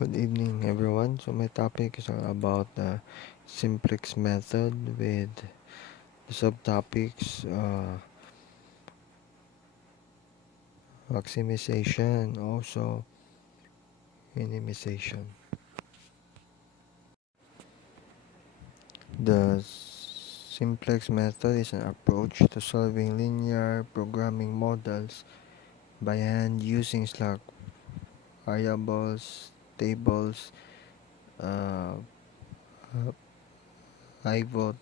Good evening, everyone. So my topic is about the Simplex method with the subtopics maximization and also minimization. The Simplex method is an approach to solving linear programming models by hand using slack variables, tables, uh, pivot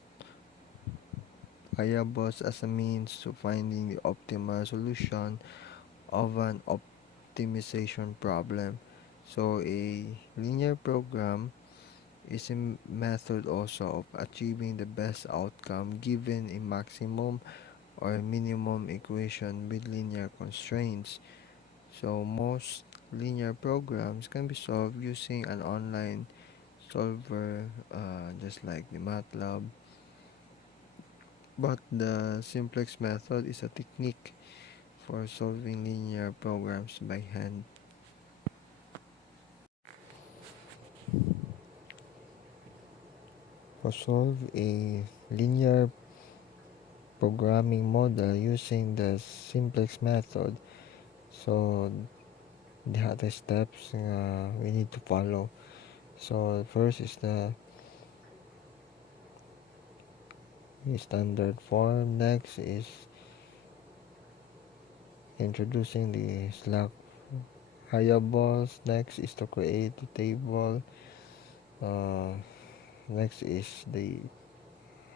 variables as a means to finding the optimal solution of an optimization problem. So a linear program is a method also of achieving the best outcome given a maximum or minimum equation with linear constraints. So most linear programs can be solved using an online solver just like the MATLAB. But the simplex method is a technique for solving linear programs by hand. To solve a linear programming model using the simplex method, so the other steps we need to follow. So first is the standard form. Next is introducing the slack variables. Next is to create the table. uh, Next is the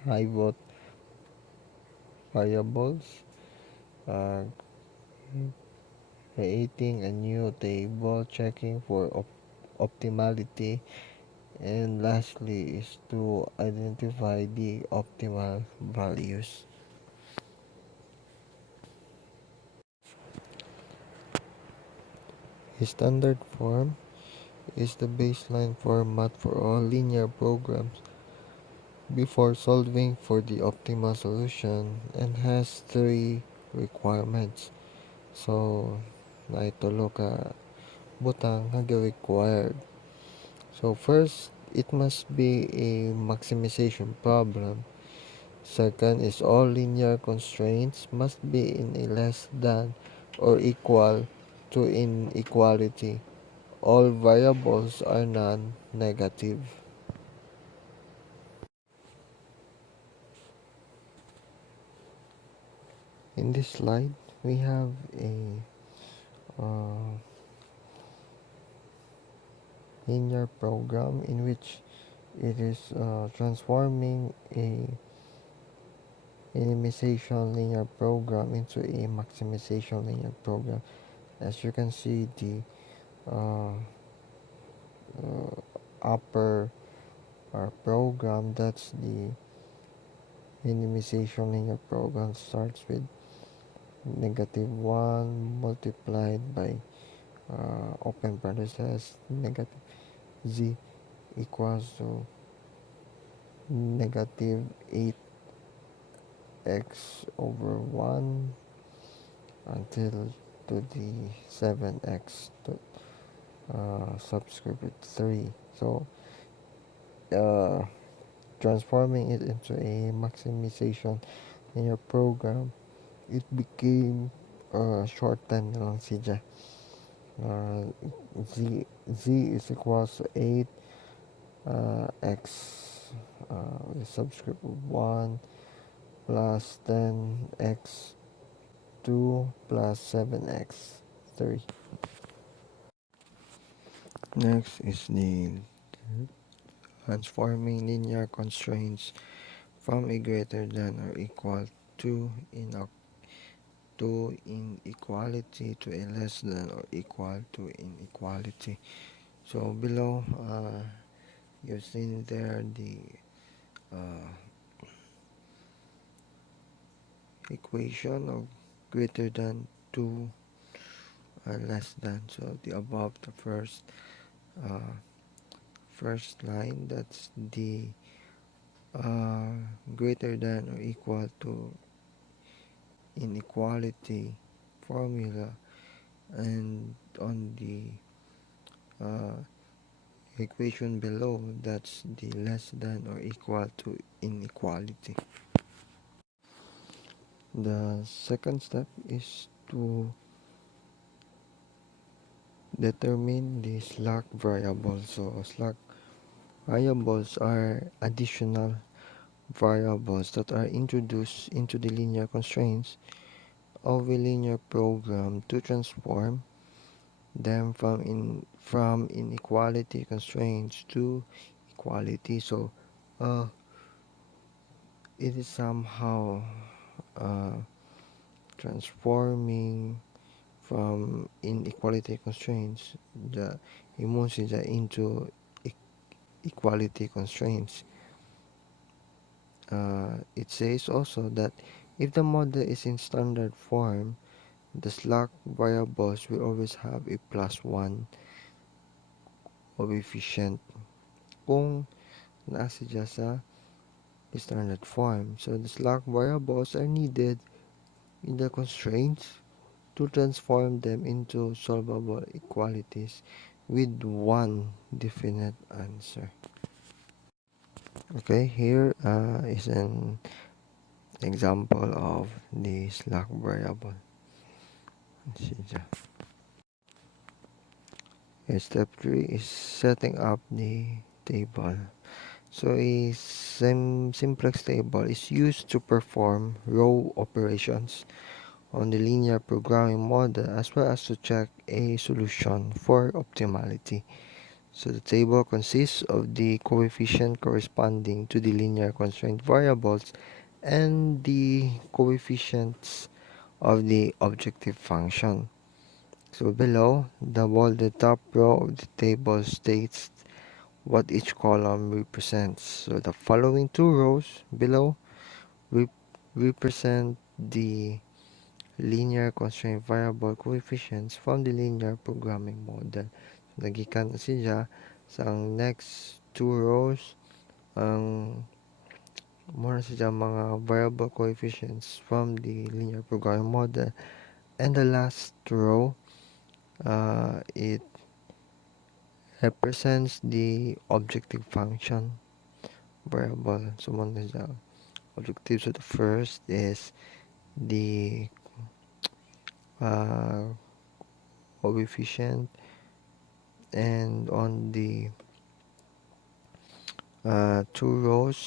pivot variables, uh, creating a new table, checking for optimality, and lastly is to identify the optimal values. A standard form is the baseline format for all linear programs before solving for the optimal solution and has three requirements. So, naitulo ka butang nga required. So first, it must be a maximization problem. Second is all linear constraints must be in a less than or equal to inequality. All variables are non-negative. In this slide, we have a uh, linear program in which it is transforming a minimization linear program into a maximization linear program. As you can see, the uh, upper program, that's the minimization linear program, starts with -1 multiplied by open parentheses negative z equals to -8x over 1 until to the 7x to subscript 3. So uh, transforming it into a maximization in your program, it became shortened lang siya. Uh, z is equals to 8 x with subscript of 1 plus 10x 2 plus 7x 3. Next is the transforming linear constraints from a greater than or equal to inequality to a less than or equal to inequality. So below, you've seen there the uh, equation of greater than 2 or less than. So the above the uh, first line, that's the greater than or equal to inequality formula, and on the uh, equation below, that's the less than or equal to inequality. The second step is to determine the slack variable. So slack variables are additional variables that are introduced into the linear constraints of a linear program to transform them from inequality constraints to equality. So uh, it is somehow uh, transforming from inequality constraints the emotions into e- equality constraints. It says also that if the model is in standard form, the slack variables will always have a plus 1 coefficient kung nasa siya sa standard form. So the slack variables are needed in the constraints to transform them into solvable equalities with one definite answer. Okay, here is an example of the slack variable. Step 3 is setting up the table. So a simplex table is used to perform row operations on the linear programming model as well as to check a solution for optimality. So the table consists of the coefficient corresponding to the linear constraint variables and the coefficients of the objective function. So below, the bolded top row of the table states what each column represents. So the following two rows below rep represent the linear constraint variable coefficients from the linear programming model. So, nagikan na siya sa ang next two rows ang more siya mga variable coefficients from the linear programming model, and the last row it represents the objective function variable. So mo na siya objective. So the first is the uh, coefficient, and on the two rows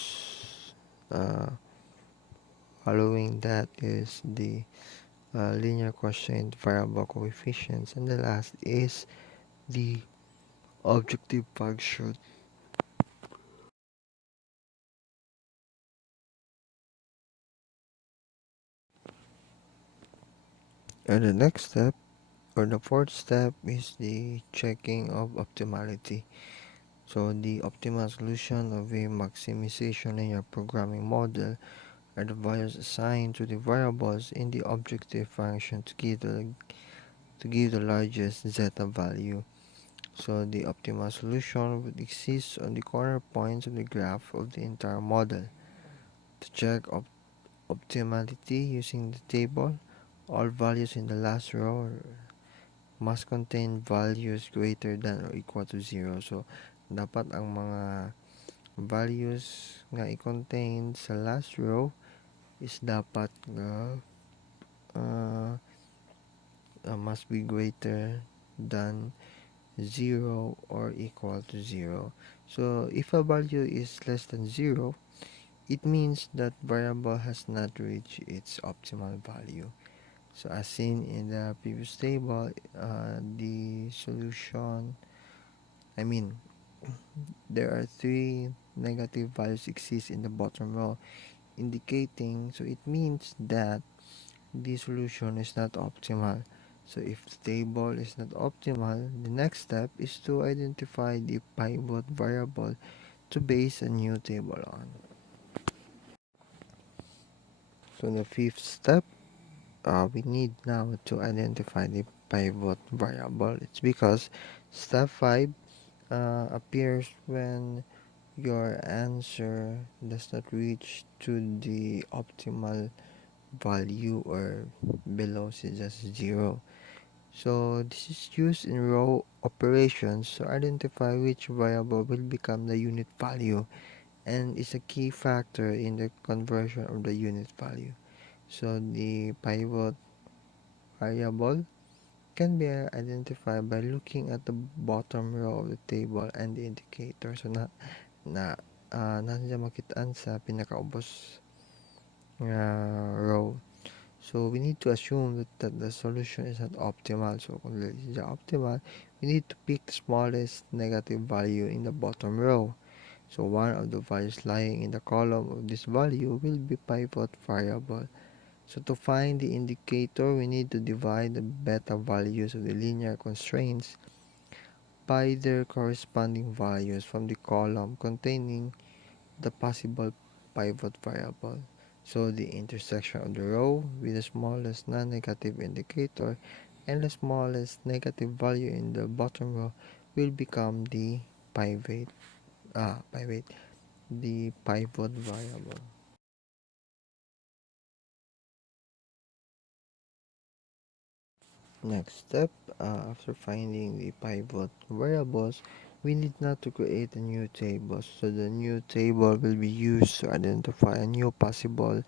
uh, following that is the linear constraint variable coefficients, and the last is the objective function. And the next step or the fourth step is the checking of optimality. So the optimal solution of a maximization linear programming model are the values assigned to the variables in the objective function to give the largest zeta value. So the optimal solution would exist on the corner points of the graph of the entire model. To check optimality using the table, all values in the last row must contain values greater than or equal to 0. So, dapat ang mga values nga i-contain sa last row is dapat nga must be greater than 0 or equal to 0. So, if a value is less than 0, it means that variable has not reached its optimal value. So, as seen in the previous table, the solution, I mean, there are three negative values exist in the bottom row, indicating, so it means that the solution is not optimal. So if the table is not optimal, the next step is to identify the pivot variable to base a new table on. So the fifth step, we need now to identify the pivot variable. It's because step 5 appears when your answer does not reach to the optimal value or below just 0. So this is used in row operations to identify which variable will become the unit value and is a key factor in the conversion of the unit value. So the pivot variable can be identified by looking at the bottom row of the table and the indicator. So na nandiyan makitaan sa pinakaubos nga row. So we need to assume that the solution is not optimal. So kung this is optimal, we need to pick the smallest negative value in the bottom row. So one of the values lying in the column of this value will be pivot variable. So to find the indicator, we need to divide the beta values of the linear constraints by their corresponding values from the column containing the possible pivot variable. So the intersection of the row with the smallest non-negative indicator and the smallest negative value in the bottom row will become the pivot pivot the pivot variable. Next step, after finding the pivot variables, we need now to create a new table. So the new table will be used to identify a new possible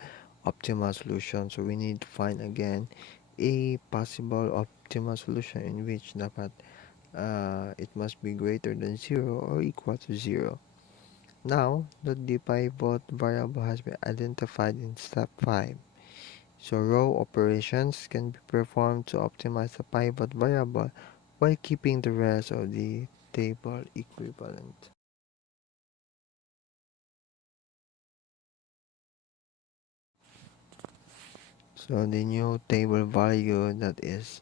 optimal solution. So we need to find again a possible optimal solution in which dapat it must be greater than 0 or equal to 0. Now that the pivot variable has been identified in step 5, so row operations can be performed to optimize the pivot variable while keeping the rest of the table equivalent. So the new table value, that is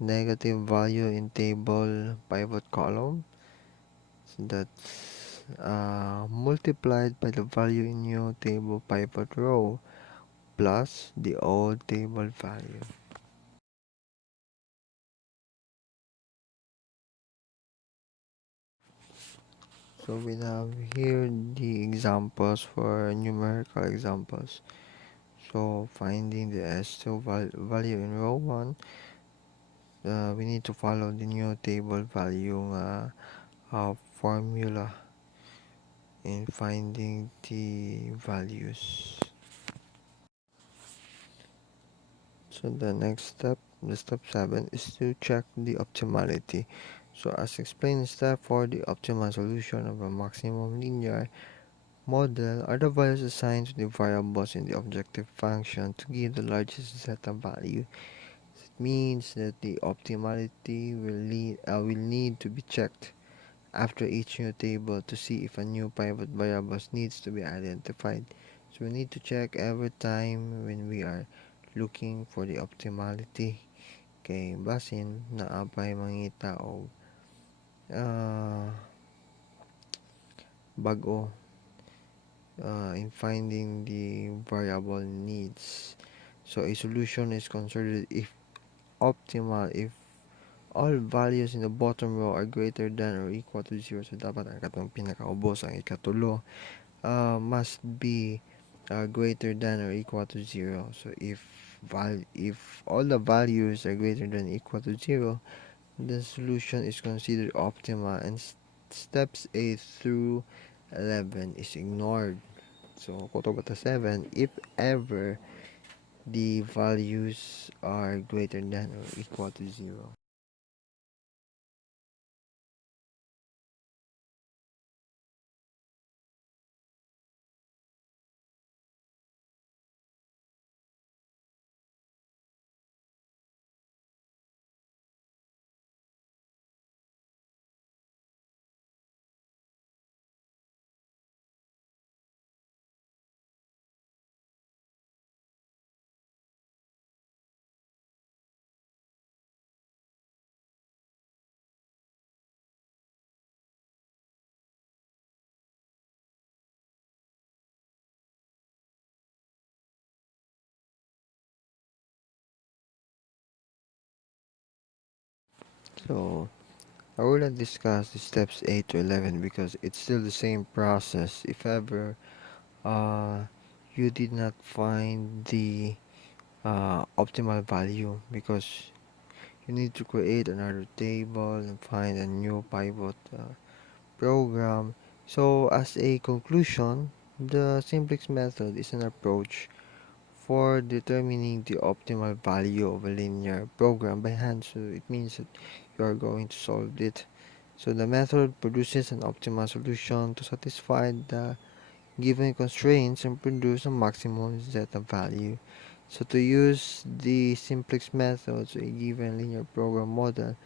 negative value in table pivot column, so that's multiplied by the value in new table pivot row plus the old table value. So we have here the examples for numerical examples. So finding the S2 value in row 1, we need to follow the new table value formula in finding the values. So the next step, the step 7, is to check the optimality. So as explained in step 4, the optimal solution of a maximum linear model are the values assigned to the variables in the objective function to give the largest zeta value. It means that the optimality will need to be checked after each new table to see if a new pivot variable needs to be identified. So we need to check every time when we are looking for the optimality. Kay basin naapay mangita og bag-o in finding the variable needs. So a solution is considered if optimal if all values in the bottom row are greater than or equal to 0. So dapat ang katong pinakaubos ang ikatulo must be greater than or equal to 0. So if all the values are greater than or equal to 0, the solution is considered optimal and steps 8 through 11 is ignored. So koto bata 7, if ever the values are greater than or equal to 0. So I will not discuss the steps 8 to 11 because it's still the same process. If ever uh, you did not find the optimal value because you need to create another table and find a new pivot program. So as a conclusion, the simplex method is an approach for determining the optimal value of a linear program by hand. So it means that you are going to solve it. So the method produces an optimal solution to satisfy the given constraints and produce a maximum set of value. So to use the simplex method, so a given linear program model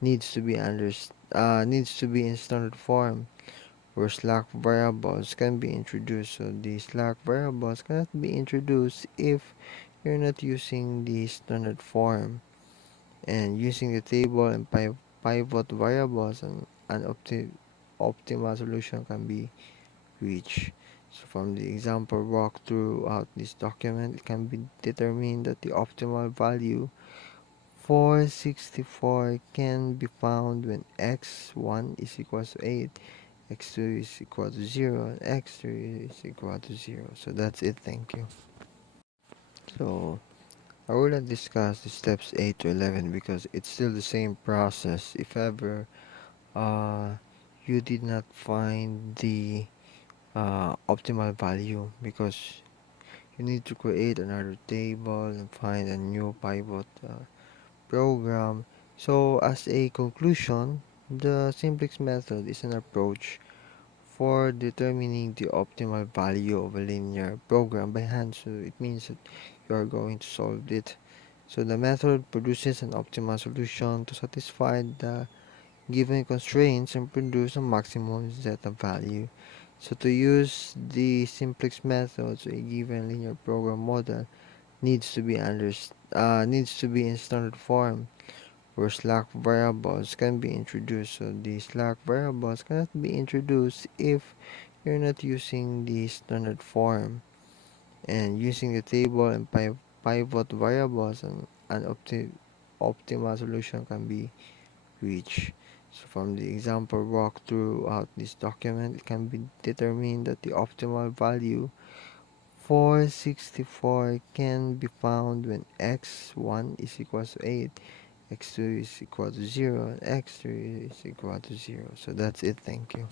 needs to be in standard form where slack variables can be introduced. So the slack variables cannot be introduced if you're not using the standard form, and using the table and pivot variables, and an optimal solution can be reached. So from the example walk throughout this document, it can be determined that the optimal value for 64 can be found when x1 is equal to 8, x2 is equal to 0, and x3 is equal to 0. So that's it. Thank you. So I will not discuss the steps 8 to 11 because it's still the same process. If ever uh, you did not find the optimal value, because you need to create another table and find a new pivot program. So as a conclusion, the simplex method is an approach for determining the optimal value of a linear program by hand. So it means that you are going to solve it. So the method produces an optimal solution to satisfy the given constraints and produce a maximum set of value. So to use the simplex method, so a given linear program model needs to be in standard form where slack variables can be introduced. So the slack variables cannot be introduced if you're not using the standard form, and using the table and pivot variables, and an optimal solution can be reached. So from the example walk throughout this document, it can be determined that the optimal value for 64 can be found when x1 is equal to 8, x2 is equal to 0, and x3 is equal to 0. So that's it. Thank you.